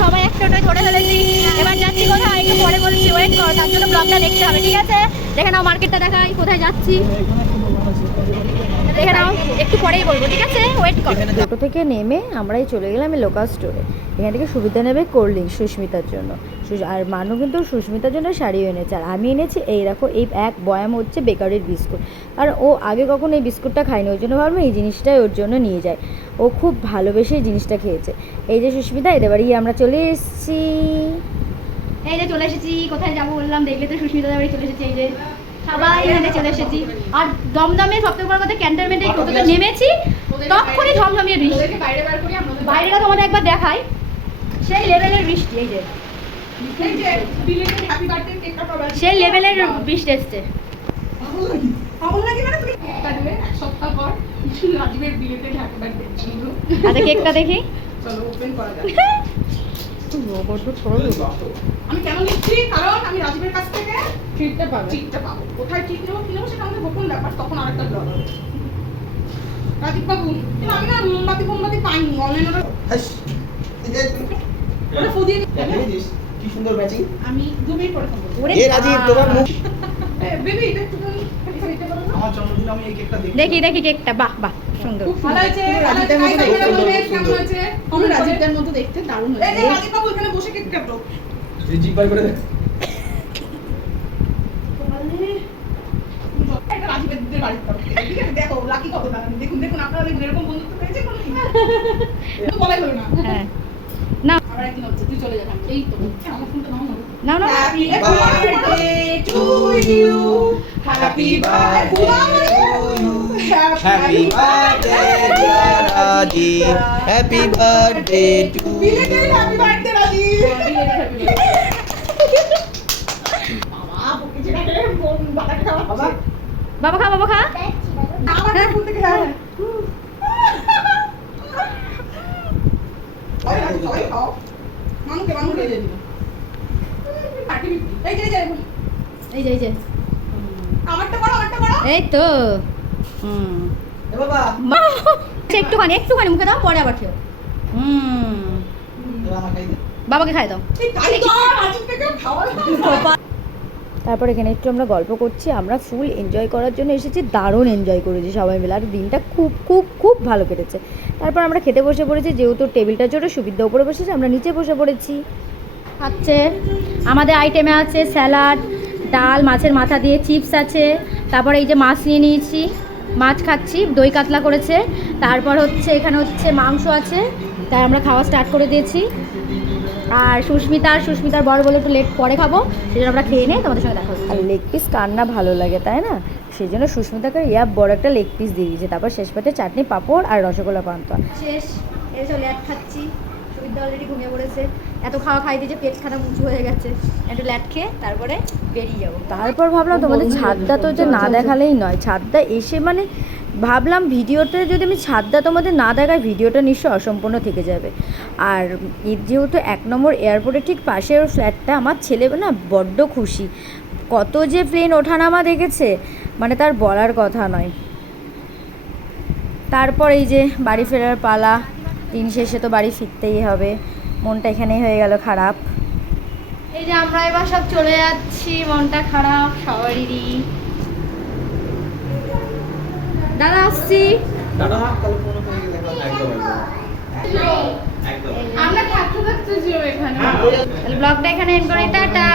সবাই একটা ধরে ফেলেছি। এবার যাচ্ছি কোথায় একটু পরে বলছি, ওয়েট কর, তার জন্য ব্লগটা দেখতে হবে, ঠিক আছে? দেখে নাও, মার্কেটটা দেখাই কোথায় যাচ্ছি, দেখে নাও, একটু পরেই বলবো, ঠিক আছে? ওয়েট কর। টোটো থেকে নেমে আমরাই চলে গেলাম লোকাল স্টোরে। এখান থেকে সুবিধা নেবে কোল্ড ড্রিঙ্ক সুস্মিতার জন্য, আর মানু কিন্তু সুস্মিতার জন্য শাড়িও এনেছে। আর আমি এনেছি এই দেখো, এই এক বয়াম হচ্ছে বেকারির বিস্কুট। আর ও আগে কখনো এই বিস্কুটটা খায়নি, ওই জন্য ভাবলাম এই জিনিসটাই ওর জন্য নিয়ে যায়। ও খুব ভালোবেসে এই জিনিসটা খেয়েছে। এই যে সুস্মিতা, এদের বাড়ি আমরা চলে এসেছি। এই যে চলে এসেছি, কোথায় যাবো বললাম, দেখলে তো সুস্মিতা বাড়ি চলে এসেছি। এই যে সবাই এখানে চলে এসেছি। আর দমদমে সবথেকে বড় কথা, ক্যান্টনমেন্টে টোটোতে নেমেছি, তখনই ঝমঝমিয়ে বৃষ্টি। বাইরেটা তোমাদের একবার দেখাই, সেই লেভেলের বৃষ্টি। এই যে সেই লেভেলের বৃষ্টি এসছে। আচ্ছা কেকটা দেখি। আমি কেন নিচ্ছি, কারণ আমি রাজীবের কাছ থেকে ট্রিটটা পাবো। কোথায় ট্রিট নেবো কি নেবো সেটা আমাদের গোপন ব্যাপার, তখন আরেকটা ব্লগ হবে। রাজীব বাবু, কিন্তু আমি না মোমবাতি পাইনি অনলাইনে। ওটা ফুদিয়ে কি সুন্দর ম্যাচিং। আমি 2 মিনিট পরে ফোন করব। এ রাজীব তোমার মুখ বেবি এটা একটু খালি করো না। আমার জন্মদিনে আমি এই কেকটা দেখি কেকটা, বাহ বাহ সুন্দর, খুব ভালো হয়েছে। রাজীবদের মতো কেমন হয়েছে? আমি রাজীবদের মতো দেখতে দারুণ হয়েছে। এই রাজীব বাবু এখানে বসে কেক কাটো। এই জিভ বাই করে দেখ। এটা রাজীবদের বাড়ির তরফ থেকে। ঠিক আছে, দেখো লাকি কত দাঁড়ান। দেখুন আপনারা এরকম বন্ধুত্ব পেয়েছে কোনো? তো বলাই হলো না। হ্যাঁ না আবার একদিন হচ্ছে, তুই চলে যাবি। এই তো আমার ফোনটা নাও না। না happy birthday to you, happy birthday to you, happy birthday dear Rajiv, happy birthday to belated happy birthday Rajiv. বাবা বকেছে না রে, ফোন বাবাকে খাওয়া। বাবা খা, বাবা খা। আমার ফোন থেকে খাওয়া। মানুকে দিয়ে দিল। এই যে আমারটা বড়। এই তো এ বাবা একটুখানি মুখে দাও, পরে আবার খেও। তোরা আমাকে খাই দে। বাবাকে খাই দাও। এই তাই তো রাজীব থেকে খাওয়া। তারপর এখানে একটু আমরা গল্প করছি। আমরা ফুল এনজয় করার জন্য এসেছি, দারুণ এনজয় করেছি সবাই মিলে, আর দিনটা খুব খুব খুব ভালো কেটেছে। তারপর আমরা খেতে বসে পড়েছি, যেহেতু টেবিলটা ছোটো, সুবিধা উপরে বসেছে, আমরা নিচে বসে পড়েছি। খাচ্ছে আমাদের আইটেমে আছে স্যালাড, ডাল, মাছের মাথা দিয়ে চিপস আছে, তারপরে এই যে মাছ নিয়ে নিয়েছি, মাছ খাচ্ছি, দই কাতলা করেছে, তারপর হচ্ছে এখানে হচ্ছে মাংস আছে, তাই আমরা খাওয়া স্টার্ট করে দিয়েছি। আর সুস্মিতার বড় বলে একটু লেট পরে খাবো, সেই জন্য আমরা খেয়ে নিই, তোমাদের সঙ্গে দেখা হচ্ছে। আর লেগ পিস কার না ভালো লাগে, তাই না? সেই জন্য সুস্মিতাকে বড় একটা লেগ পিস দিয়ে দিয়েছে। তারপর শেষ পাতে চাটনি, পাঁপড় আর রসগোল্লা পান্তা শেষ। এসে ল্যাট খাচ্ছি, সুবিধা অলরেডি ঘুমিয়ে পড়েছে, এত খাওয়া খাই দিয়েছে পেট খানা উঁচু হয়ে গেছে, একটু ল্যাট খেয়ে তারপরে বেরিয়ে যাবো। তারপর ভাবলাম তোমাদের ছাদটা তো যে না দেখালেই নয়, ছাদটা এসে মানে ভাবলাম ভিডিওতে যদি আমি ছাদটা তোমাদের না দেখাই, ভিডিওটা নিশ্চয়ই অসম্পূর্ণ থেকে যাবে। আর যেহেতু 1 নম্বর এয়ারপোর্টের ঠিক পাশের ফ্ল্যাটটা, আমার ছেলে না বড্ড খুশি, কত যে প্লেন ওঠানামা দেখেছে, মানে তার বলার কথা নয়। তারপর এই যে বাড়ি ফেরার পালা, দিন শেষে তো বাড়ি ফিরতেই হবে, মনটা এখানেই হয়ে গেল খারাপ। এই যে আমরা এবার সব চলে যাচ্ছি, মনটা খারাপ সবারই। দাদা আসছি। দাদা কাল ফোন করে দেখলাম একদম আমরা থাকতে যেও এখানে। তাহলে ব্লগটা এখানে এন্ড করি, টাটা।